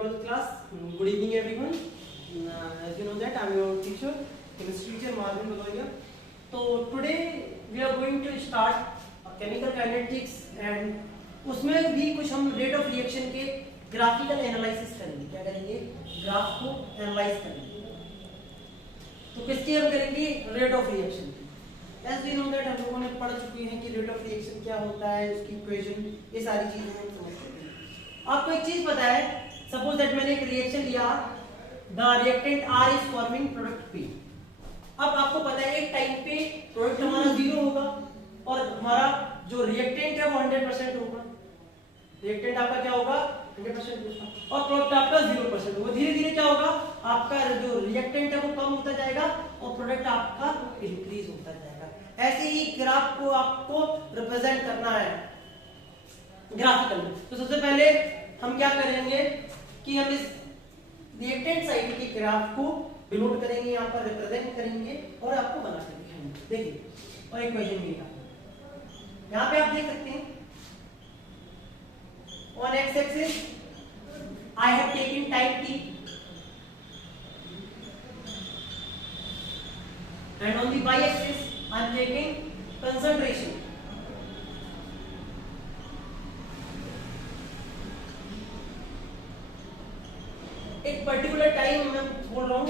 12th class. Good evening, everyone. As you know that I am your teacher, chemistry teacher Marvin Baloria. So today we are going to start chemical kinetics and उसमें भी कुछ हम rate of reaction के graphical analysis करेंगे. क्या करेंगे? Graph को analyse करेंगे. तो किसकी हम करेंगे? रेट ऑफ रिएक्शन की. As we know that हम लोगों ने पढ़ चुके हैं कि रेट ऑफ रिएक्शन क्या होता है, उसकी इक्वेशन, ये सारी चीजें हम समझ चुके हैं. आपको एक चीज पता है, सपोज दैट मैंने एक रिएक्शन लिया, the reactant are is forming product P. अब आपको पता है एक टाइम पे प्रोडक्ट हमारा 0 होगा और हमारा जो रिएक्टेंट है वो 100% होगा. रिएक्टेंट आपका क्या होगा? 100% होगा और प्रोडक्ट आपका 0% होगा. धीरे धीरे क्या होगा, आपका जो रिएक्टेंट है वो कम होता जाएगा और प्रोडक्ट आपका इंक्रीज होता जाएगा. ऐसे ही ग्राफ को आपको रिप्रेजेंट करना है ग्राफिकल में. तो सबसे पहले हम क्या करेंगे कि हम इस रिएक्टेंट साइड के ग्राफ को डिनोट करेंगे, यहाँ पर रिप्रेजेंट करेंगे और आपको बना के दिखाएंगे. देखिए और एक क्वेश्चन भी यहाँ पे आप देख सकते हैं, on x-axis I have taken time t and on the y-axis I am taking concentration. एक पर्टिकुलर टाइम मैं बोल रहा हूं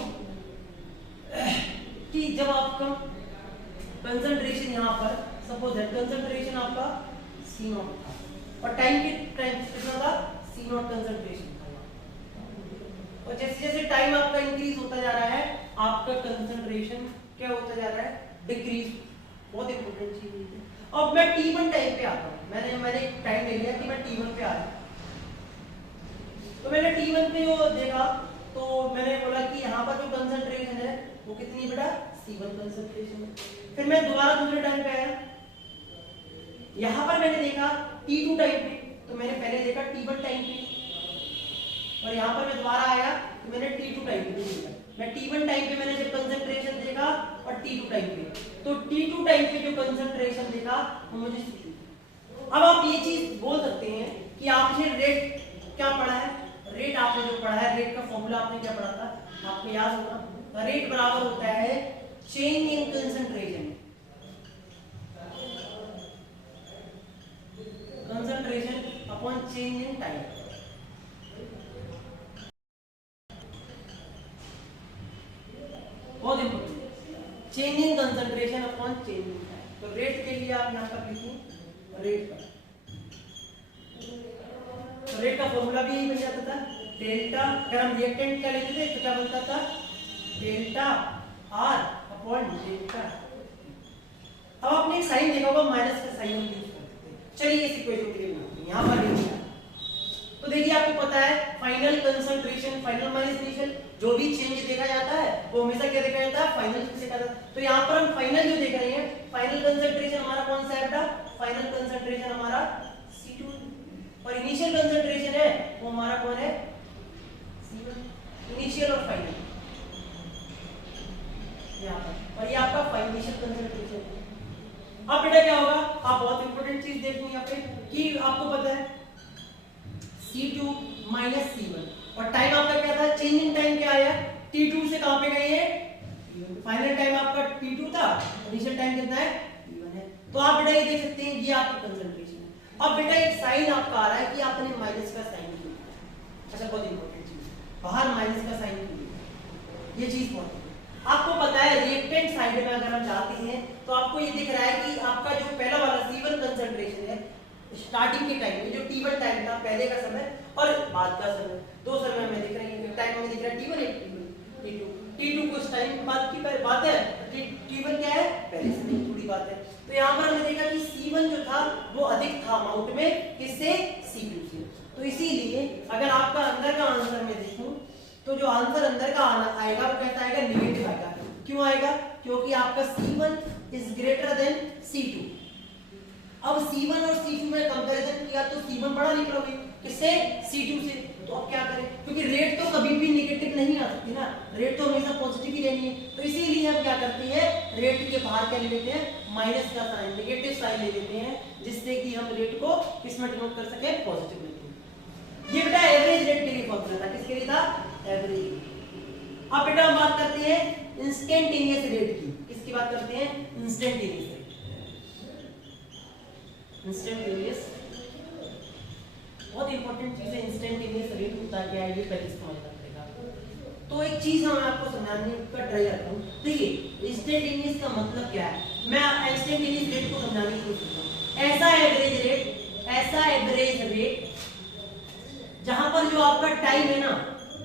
कि जब आपका कंसंट्रेशन यहाँ पर सपोज है कंसंट्रेशन आपका C0 था और टाइम कितना था? C0 कंसंट्रेशन था. और जैसे जैसे टाइम आपका इंक्रीज होता जा रहा है आपका कंसंट्रेशन क्या होता जा रहा है? डिक्रीज. बहुत इंपॉर्टेंट चीज है. अब मैं T1 टाइम पे आता हूँ. मैंने एक टाइम ले लिया कि मैं T1 पे आ रहा हूँ. तो मैंने T1 पे जो देखा तो मैंने बोला कि यहाँ पर जो कंसंट्रेशन है वो कितनी बेटा? C1 कंसंट्रेशन है. फिर मैं दोबारा दूसरे टाइम पे आया, यहाँ पर मैंने देखा T2 टाइम पे, तो मैंने पहले देखा T1 टाइम पे और यहाँ पर मैं दोबारा आया तो मैंने T2 टाइम पे देखा. मैं T1 टाइम पे मैंने जब कंसंट्रेशन देखा और T2 टाइम पे, तो T2 टाइम पे जो कंसंट्रेशन देखा वो मुझे C2. अब आप ये चीज बोल सकते हैं कि आपने रेट क्या पढ़ा है? रेट आपने जो पढ़ा है, रेट का फॉर्मूला आपने क्या पढ़ा था? आपको याद होगा, रेट बराबर होता है change in concentration. Concentration upon change in time. बहुत important, change in concentration upon change in time. तो रेट के लिए आप यहाँ पर लिखें रेट का. तो रेट का फॉर्मूला भी यही बन जाता था, डेल्टा. अगर हम रिएक्टेंट का लेते थे तो क्या बनता था? Delta R upon delta. अब आपने एक साइन देखा होगा, माइनस का साइन यूज करते हैं. चलिए इस इक्वेशन के लिए बनाते हैं. यहाँ पर देखिए, तो देखिए आपको पता है final concentration, final minus initial, जो भी चेंज देखा जाता है वो हमेशा क्या देखा जाता है? फाइनल से देखा जाता है. तो यहाँ पर हम फाइनल जो देख रहे हैं, फाइनल कंसंट्रेशन हमारा कौन सा है बेटा? फाइनल कंसंट्रेशन हमारा C2 और इनिशियल कंसंट्रेशन है वो हमारा कौन है? C1. इनिशियल और फाइनल यहाँ पर, और ये आपका फाइनल कंसंट्रेशन है. अब बेटा क्या होगा? आप बहुत इंपॉर्टेंट चीज देखनी यहाँ पे कि आपको पता है C2 माइनस C1 और टाइम आपका क्या था? चेंज इन टाइम क्या आया? T2 से कहां पे गए हैं? फाइनल टाइम आपका T2 था, इनिशियल टाइम कितना है? T1 है. तो आप बेटा ये देख सकते हैं ये आपका कंसंट्रेशन है. अब बेटा एक साइन आपका आ रहा है कि आपने माइनस का साइन किया. अच्छा, बहुत इंपॉर्टेंट चीज, बाहर माइनस का साइन किया, ये चीज बहुत. आपको पता है रिएक्टेंट साइड में अगर हम जाते हैं तो आपको ये दिख रहा है कि आपका जो पहला वाला C1 कंसंट्रेशन है स्टार्टिंग के टाइम में, जो T1 टाइम था पहले का समय और बाद का समय, दो समय हमें दिख रहे हैं. एक टाइम हमें दिख रहा है T1, एक T2 कुछ टाइम बाद की बात है. T1 क्या है? पहले से नहीं, थोड़ी बात है. तो यहाँ पर हमने देखा कि C1 जो था वो अधिक था अमाउंट में, किससे? C2 से. तो इसीलिए अगर आपका अंदर का आंसर में देखूं तो जो आंसर अंदर का आएगा वो कैसा आएगा? नेगेटिव आएगा. क्यों आएगा? क्योंकि आपका C1 is greater than C2. अब C1 और C2 में कंपैरिजन किया तो C1 बड़ा निकलोगे, किससे? C2 से. तो अब क्या करें? क्योंकि रेट तो कभी भी नेगेटिव नहीं आ सकती ना, रेट तो हमेशा पॉजिटिव ही रहनी है. तो इसीलिए हम क्या करते हैं? रेट के बाहर क्या ले लेते हैं? माइनस का साइन, नेगेटिव साइन ले लेते हैं, जिससे कि हम रेट को किसमें डिनोट कर सके? पॉजिटिव में. ये बेटा एवरेज रेट के लिए फॉर्मूला था. एवरेज। अब बेटा हम बात करते हैं इंस्टेंटेनियस रेट की। किसकी बात करते हैं? Instantaneous rate. इंस्टेंटेनियस बहुत इंपॉर्टेंट चीज है। इंस्टेंटेनियस रेट होता क्या है ये पहले समझना पड़ेगा। तो एक चीज मैं आपको समझाने का ट्राई करता हूँ। देखिए इंस्टेंटेनियस का मतलब क्या है, मैं इंस्टेंटेनियस रेट को समझाने की कोशिश करता हूँ। ऐसा एवरेज रेट जहां पर जो आपका टाइम है ना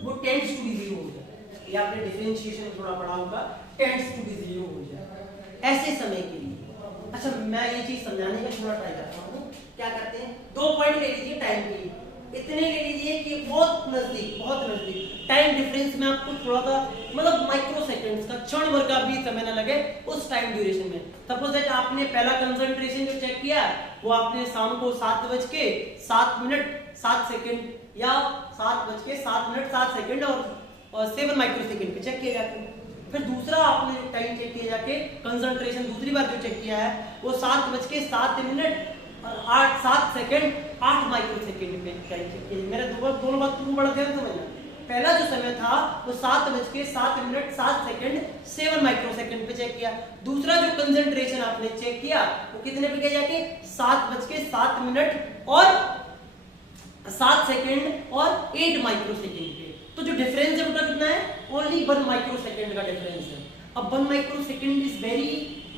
वो टेंड्स टू बी जीरो हो जाए। ये आपने डिफरेंशिएशन थोड़ा पढ़ा होगा, टेंड्स टू बी जीरो हो जाए ऐसे समय के लिए। अच्छा मैं ये चीज समझाने का थोड़ा ट्राई करता हूँ। क्या करते हैं, 2 पॉइंट ले लीजिए टाइम के, इतने ले लीजिए कि बहुत नजदीक टाइम डिफरेंस में आपको थोड़ा सा मतलब माइक्रो सेकंड्स का, क्षण भर का भी समय ना लगे उस टाइम ड्यूरेशन में। सपोज दैट आपने पहला कंसंट्रेशन जो चेक किया वो आपने शाम को 7:07 या 7:07 और 7 माइक्रो सेकंड पे चेक किया जाके। फिर दूसरा आपने टाइम चेक किया जाके, कंसंट्रेशन दूसरी बार जो चेक किया है वो 7:07 और 7 माइक्रो सेकंड पे टाइम चेक किया। मेरे दोनों बात तुम बड़ा ध्यान समझना। पहला जो समय था वो 7:07 7 माइक्रो सेकंड पे चेक किया। दूसरा जो कंसंट्रेशन आपने चेक किया वो कितने पे किया जाके 7:07 और 7 और 8 माइक्रो सेकंड पे। तो जो डिफरेंस है वो कितना है? ओनली 1 माइक्रो सेकंड का डिफरेंस है। अब 1 micro second is very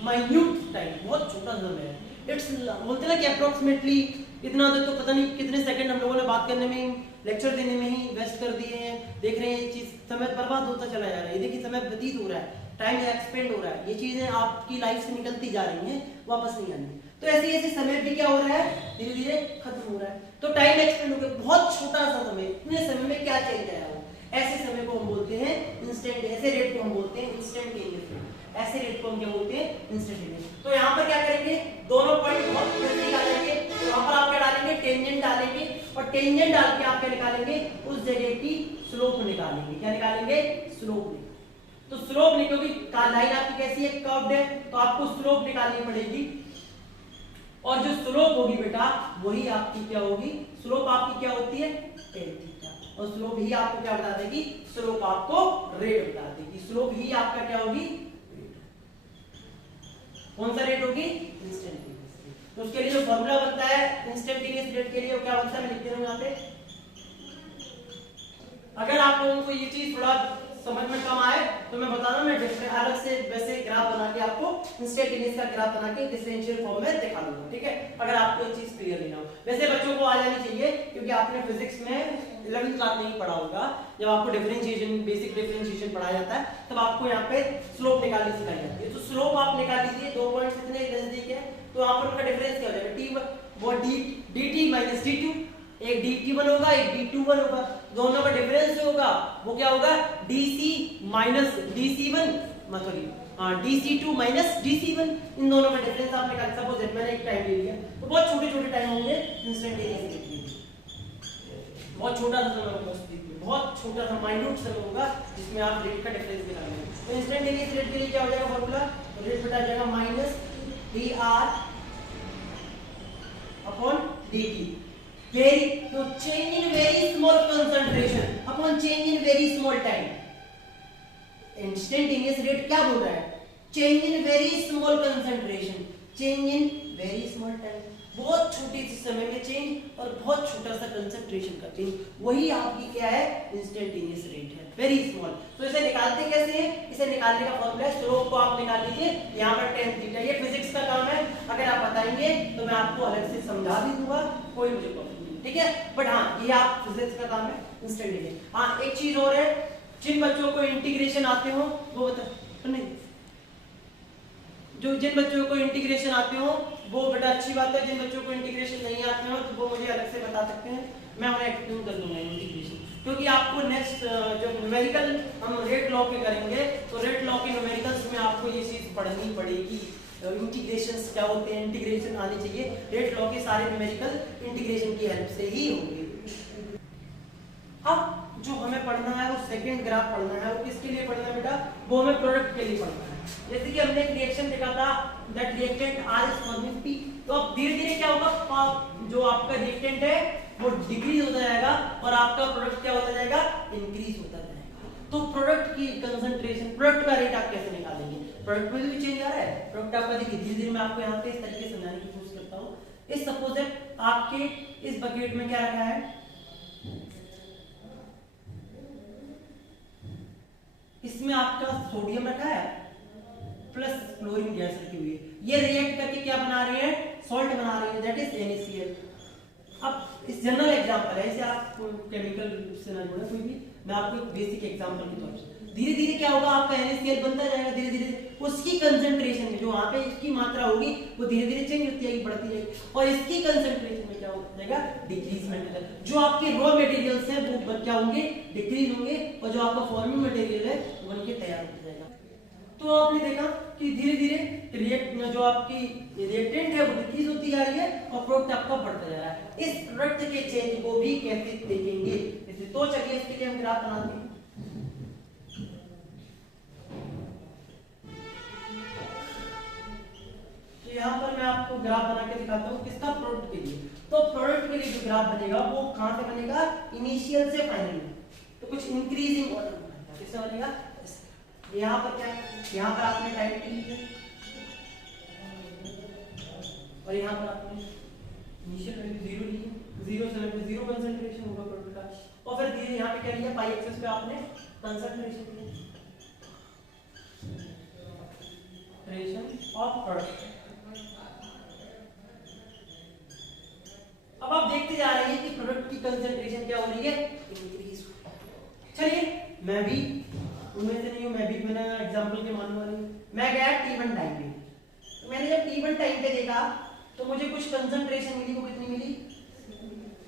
minute time, बहुत छोटा समय है। इट्स बोलते हैं ना कि अप्रोक्सीमेटली इतना तो पता नहीं कितने सेकंड हम लोगों ने बात करने में, लेक्चर देने में ही वेस्ट कर दिए हैं। देख रहे हैं ये चीज समय बर्बाद होता चला जा रहा है। ये देखिए समय व्यतीत हो रहा है, टाइम एक्सपेंड हो रहा है। ये चीजें आपकी लाइफ से निकलती जा रही हैं, वापस नहीं आनी। तो ऐसे ऐसे समय भी क्या हो रहा है, धीरे धीरे खत्म हो रहा है। तो टाइम एक्सपेंड हो गया, बहुत छोटा सा समय, इतने समय में क्या चेंज आया हो। ऐसे समय को हम बोलते हैं इंस्टेंट, ऐसे रेट को हम बोलते हैं इंस्टेंटेनियस रेट। ऐसे रेट को हम क्या बोलते हैं? इंस्टेंटेनियस। तो यहाँ पर क्या करेंगे, दोनों पॉइंट बहुत नजदीक आ जाएंगे। तो यहाँ पर आप क्या डालेंगे? टेंजेंट डालेंगे, और टेंजेंट डाल के आप क्या निकालेंगे? उस जगह की स्लोप निकालेंगे। क्या निकालेंगे? स्लोप। तो स्लोप निकलोगी, लाइन आपकी कैसी है? कर्व्ड है, तो आपको स्लोप निकालनी पड़ेगी। और जो स्लोप होगी बेटा वही आपकी क्या होगी? स्लोप आपकी क्या होती है? tan theta. और स्लोप ही आपको क्या बता देगी? स्लोप आपको रेट बता देगी। स्लोप ही आपका क्या होगी? कौन सा रेट होगी? Instantaneous rate. तो उसके लिए जो फॉर्मूला बनता है इंस्टेंटेनियस रेट के लिए वो क्या बनता है? मैं लिख दे रहा हूं यहाँ पे। अगर आप लोगों को ये चीज थोड़ा समझ में कम आए तो मैं बता रहा हूं, मैं डिफरेंट अलग से वैसे ग्राफ बना के आपको इंस्टेंटेनियस का ग्राफ बना के डिफरेंशियल फॉर्म में दिखा दूंगा, ठीक है? अगर आपको ये चीज क्लियर नहीं हो। वैसे बच्चों को आ जानी चाहिए, क्योंकि आपने फिजिक्स में 11th क्लास में ही पढ़ा होगा। जब आपको डिफरेंशिएशन, बेसिक डिफरेंशिएशन पढ़ाया जाता है तब आपको यहाँ पे स्लोप निकालनी सिखाई जाती है। तो स्लोप आप निकाल लीजिए, 2 पॉइंट्स इतने नजदीक है, तो यहाँ पर उनका डिफरेंस क्या हो जाएगा? dt माइनस dt, एक dt1 होगा, एक dt2 होगा। दोनों का डिफरेंस जो होगा वो क्या होगा? dc माइनस dc1, मतलब dc2 माइनस dc1। इन दोनों का डिफरेंस आप निकाल। सपोज दैट मैंने एक टाइम ले लिया, तो बहुत छोटे-छोटे टाइम होंगे इंस्टेंटेनियस रेट के, बहुत छोटा सा समय होगा, बहुत छोटा सा माइन्यूट समय होगा जिसमें आप रेट का डिफरेंस निकालेंगे। तो इंस्टेंटेनियस रेट के लिए क्या हो जाएगा फॉर्मूला? रेट बटा जाएगा minus dr upon dt। Very, तो change in very small concentration upon change in very small time. Instantaneous rate क्या बोल रहा है? Change in very small concentration, change in very small time. बहुत छोटे से समय में चेंज और बहुत छोटा सा कंसंट्रेशन का चेंज, वही आपकी क्या है? इंस्टेंटेनियस रेट है, वेरी स्मॉल। तो इसे निकालते कैसे हैं? इसे निकालने का फॉर्मूला है, स्लोप को आप निकाल लीजिए, यहाँ पर tan थीटा। ये फिजिक्स का काम है, अगर आप बताएंगे तो मैं आपको अलग से समझा भी दूंगा, कोई मुझे प्रॉब्लम नहीं, ठीक है? बट हाँ ये आप फिजिक्स का काम है, इंस्टेंटेनियस। हाँ एक चीज और है, जिन बच्चों को इंटीग्रेशन आते हो वो बता, नहीं जो जिन बच्चों को इंटीग्रेशन आते हो वो बेटा अच्छी बात है। जिन बच्चों को इंटीग्रेशन नहीं आते हो तो वो मुझे अलग से बता सकते हैं, मैं उन्हें एक्सप्लेन कर दूंगा इंटीग्रेशन। क्योंकि आपको नेक्स्ट जब न्यूमेरिकल हम रेट लॉ के करेंगे तो रेट लॉ के न्यूमेरिकल्स में आपको ये चीज पढ़नी पड़ेगी। इंटीग्रेशंस क्या होते हैं, इंटीग्रेशन आने चाहिए। रेट लॉ के सारे न्यूमेरिकल इंटीग्रेशन की हेल्प से ही होंगे। अब जो हमें पढ़ना है वो सेकंड ग्राफ पढ़ना है। वो किसके लिए पढ़ना है बेटा? वो हमें प्रोडक्ट के लिए पढ़ना है। जैसे कि हमने एक रिएक्शन देखा था, that reactant R is forming P। तो अब धीरे-धीरे क्या होगा, जो आपका रिएक्टेंट है वो डिक्रीज होता जाएगा और आपका प्रोडक्ट क्या होता जाएगा? इंक्रीज होता जाएगा। तो प्रोडक्ट की कंसंट्रेशन, प्रोडक्ट का रेट आप कैसे निकालेंगे? प्रोडक्ट में भी चेंज आ रहा है, प्रोडक्ट आपका देखिए धीरे धीरे मैं आपको यहाँ पे इस तरीके से समझाने की कोशिश करता हूँ। इस सपोज आपके इस बकेट में क्या रखा है, इसमें आपका सोडियम रखा है प्लस क्लोरीन गैस रखी हुई है, ये रिएक्ट करके क्या बना रही है, सॉल्ट बना रही है, दैट इज NaCl। अब इस जनरल एग्जांपल है, इसे आप केमिकल से ना जोड़े कोई भी, मैं आपको एक बेसिक एग्जांपल के तौर पे, धीरे धीरे क्या होगा आपका NaCl बनता जाएगा, धीरे धीरे उसकी कंसंट्रेशन में जो वहां पे इसकी मात्रा होगी वो धीरे धीरे चेंज होती जाएगी, बढ़ती जाएगी, और इसकी कंसंट्रेशन में क्या हो जाएगा, डिक्रीजमेंट हो जाएगा। जो आपके रॉ मटेरियल्स हैं वो क्या होंगे, डिक्रीज होंगे, और जो आपका फॉर्मिंग मटेरियल है वो बनके तैयार हो जाएगा। तो आपने देखा कि धीरे धीरे रिएक्ट जो आपकी रिएक्टेंट है वो डिक्रीज होती जा रही है और प्रोडक्ट आपका बढ़ता जा रहा है। इस प्रोडक्ट के चेंज को भी कैसे देखेंगे, इसे तो चलिए इसके लिए हम ग्राफ बनाते हैं। तो यहाँ पर मैं आपको ग्राफ बना के दिखाता हूँ किसका, प्रोडक्ट के लिए। तो प्रोडक्ट के लिए जो ग्राफ बनेगा वो कहाँ से बनेगा, इनिशियल से फाइनल में, तो कुछ इंक्रीजिंग ऑर्डर बनेगा, किससे बनेगा, यहाँ पर क्या, यहाँ पर आपने टाइप ली है और यहाँ पर आपने इनिशियल वैल्यू 0 ली है, 0 से लेकर 0 कंसंट्रेशन होगा प्रोडक्ट का, और फिर धीरे यहाँ पे क्या लिया, पाई एक्सिस पे आपने कंसंट्रेशन ऑफ प्रोडक्ट। अब आप देखते जा रहे हैं कि प्रोडक्ट की कंसंट्रेशन क्या हो रही है, इंक्रीज। चलिए मैं भी उनमें से नहीं हूं, मैं भी बिना एग्जांपल के मानने वाली हूं। मैं गया T1 टाइम पे, तो मैंने जब T1 टाइम पे देखा तो मुझे कुछ कंसंट्रेशन मिली, वो कितनी मिली,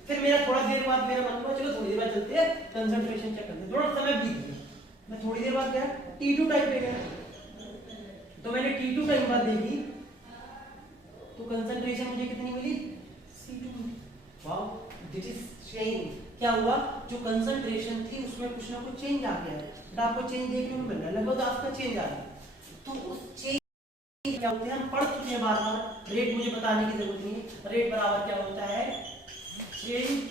फिर मेरा थोड़ा देर बाद मेरा मन हुआ चलो थोड़ी देर बाद चलते हैं कंसंट्रेशन चेक करते हैं, थोड़ा समय बीत गया, मैं थोड़ी देर बाद गया T2 टाइम पे गया, तो मैंने T2 टाइम बाद देखी तो कंसंट्रेशन मुझे कितनी मिली, C2 मिली। Wow, this is change. क्या हुआ, जो कंसंट्रेशन थी उसमें कुछ ना कुछ चेंज आ गया है, तो आपको चेंज देखने को मिल रहा है, लगभग आपका चेंज आ रहा है। तो उस चेंज क्या होते हैं, हम पढ़ चुके हैं बार बार, रेट मुझे बताने की जरूरत नहीं है, रेट बराबर क्या होता है, चेंज